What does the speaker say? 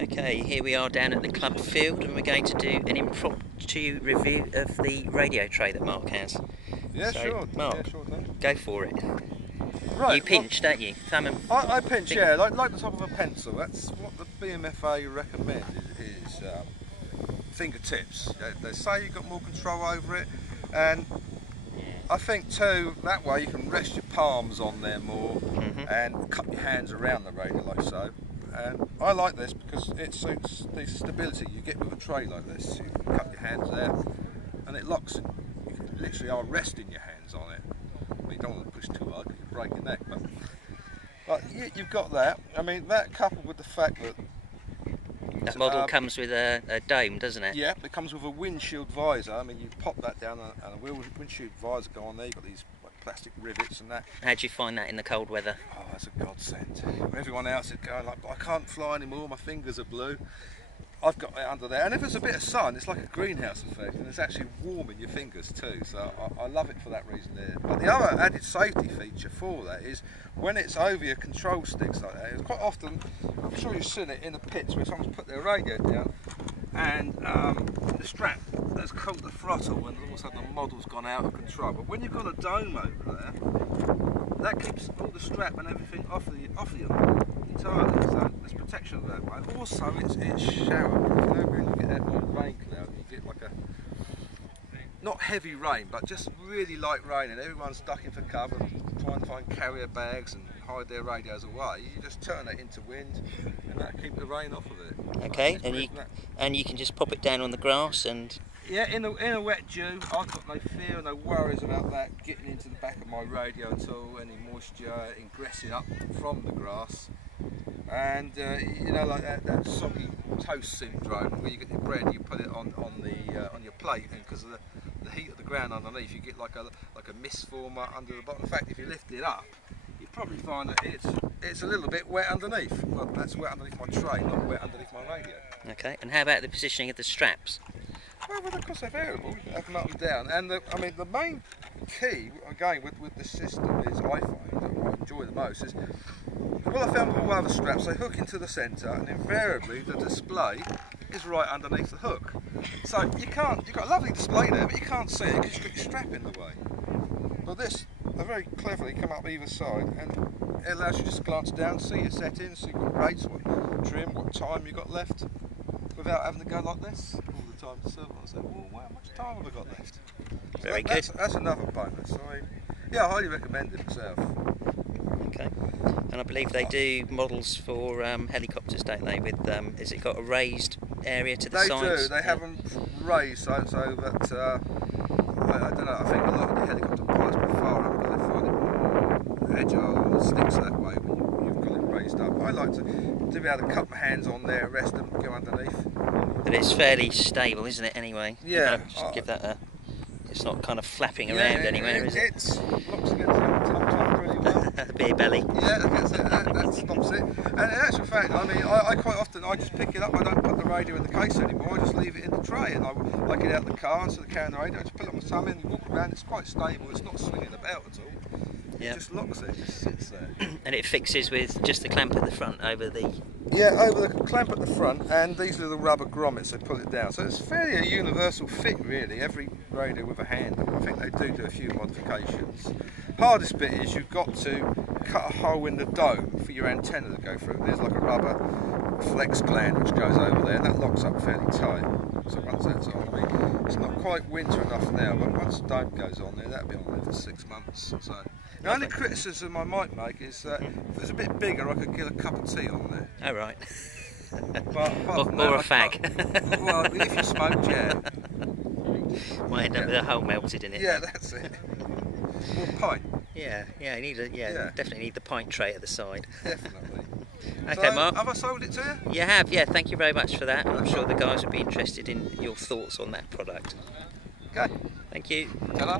Okay, here we are down at the club field and we're going to do an impromptu review of the radio tray that Mark has. Yeah, so, sure. Mark, yeah, sure thing. go for it. Right, You pinch, don't you? Thumb and I pinch, yeah, like the top of a pencil. That's what the BMFA recommend is fingertips. They say you've got more control over it, and I think too, that way you can rest your palms on there more and cup your hands around the radio like so. And I like this because it suits the stability you get with a tray like this. You can cup your hands there and it locks it. You can literally are resting your hands on it. Well, you don't want to push too hard because you break your neck, but you've got that. I mean, that coupled with the fact that that model comes with a dome, doesn't it? Yeah, it comes with a windshield visor. I mean, you pop that down and a windshield visor go on there. You've got these plastic rivets and that. How do you find that in the cold weather? Oh, that's a godsend. Everyone else is going like, I can't fly anymore, my fingers are blue. I've got it under there, and if there's a bit of sun, it's like a greenhouse effect, and it's actually warm in your fingers too, so I love it for that reason there. But the other added safety feature for that is when it's over your control sticks like that, it's quite often, I'm sure you've seen it in the pits where someone's put their radio down and the strap has caught the throttle and all of a sudden the model's gone out of control. But when you've got a dome over there, that keeps all the strap and everything off you entirely, so there's protection that way. Also, it's shower. You know, when you get that rain cloud, you get like a not heavy rain, but just really light rain, and everyone's ducking for cover, trying to find carrier bags and hide their radios away. You just turn that into wind, and that keep the rain off of it. Okay, and you can just pop it down on the grass and. Yeah, in a wet dew, I've got no fear, no worries about that getting into the back of my radio at all, any moisture ingressing up from the grass. And you know, like that soggy toast syndrome, where you get your bread, you put it on your plate, and because of the heat of the ground underneath, you get like a mist former under the bottom. In fact, if you lift it up, you probably find that it's a little bit wet underneath. Well, that's wet underneath my tray, not wet underneath my radio. Okay, and how about the positioning of the straps? Well, of course they're variable. You can have them up and down. And I mean, the main key, again, with the system is, I find, that what I enjoy the most is, well, I found with all other straps, they hook into the centre, and invariably the display is right underneath the hook. So you've got a lovely display there, but you can't see it because you've got your strap in the way. But this, they very cleverly come up either side, and it allows you just to glance down, see your settings, see what rates, what trim, what time you've got left, without having to go like this all the time to serve. I say, well, how much time have I got left? So Very good. That's another bonus. Yeah, I highly recommend it myself. Okay, and I believe they do models for helicopters, don't they? With has it got a raised area to the sides? They do. They have them raised so that I don't know. I think a lot of the helicopter pilots prefer it because they find it more agile and it sticks that way when you've got it raised up. I like to be able to cup my hands on there, rest them, go underneath. But it's fairly stable, isn't it? Anyway. Yeah. Just give that a. It's not kind of flapping around anywhere, is it? It locks against the top really well. The beer belly. Yeah, that stops it. And in actual fact, I mean, I quite often just pick it up. I don't put the radio in the case anymore. I just leave it in the tray, and I get out the car instead of carrying the radio. I just put it on my tummy and walk around. It's quite stable. It's not swinging about at all. Yeah. It just locks it. It just sits there. And it fixes with just the clamp at the front over the. Yeah, over the clamp at the front, and these little rubber grommets that pull it down. So it's fairly a universal fit, really. Every radio with a handle. I think they do a few modifications. Hardest bit is you've got to cut a hole in the dome for your antenna to go through. There's like a rubber flex gland which goes over there, and that locks up fairly tight. So once that's on, I mean, it's not quite winter enough now, but once the dome goes on there, that'll be on there for 6 months or so. The only criticism I might make is that if it was a bit bigger, I could get a cup of tea on there. Oh right. But or a fag. Well, if you smoked, yeah. Might end up with a hole melted in it. Yeah, that's it. Or a pint. Yeah, you need definitely need the pint tray at the side. Definitely. Okay, so, Mark. Have I sold it to you? You have, yeah. Thank you very much for that. I'm sure the guys would be interested in your thoughts on that product. Okay. Thank you. Ta-da.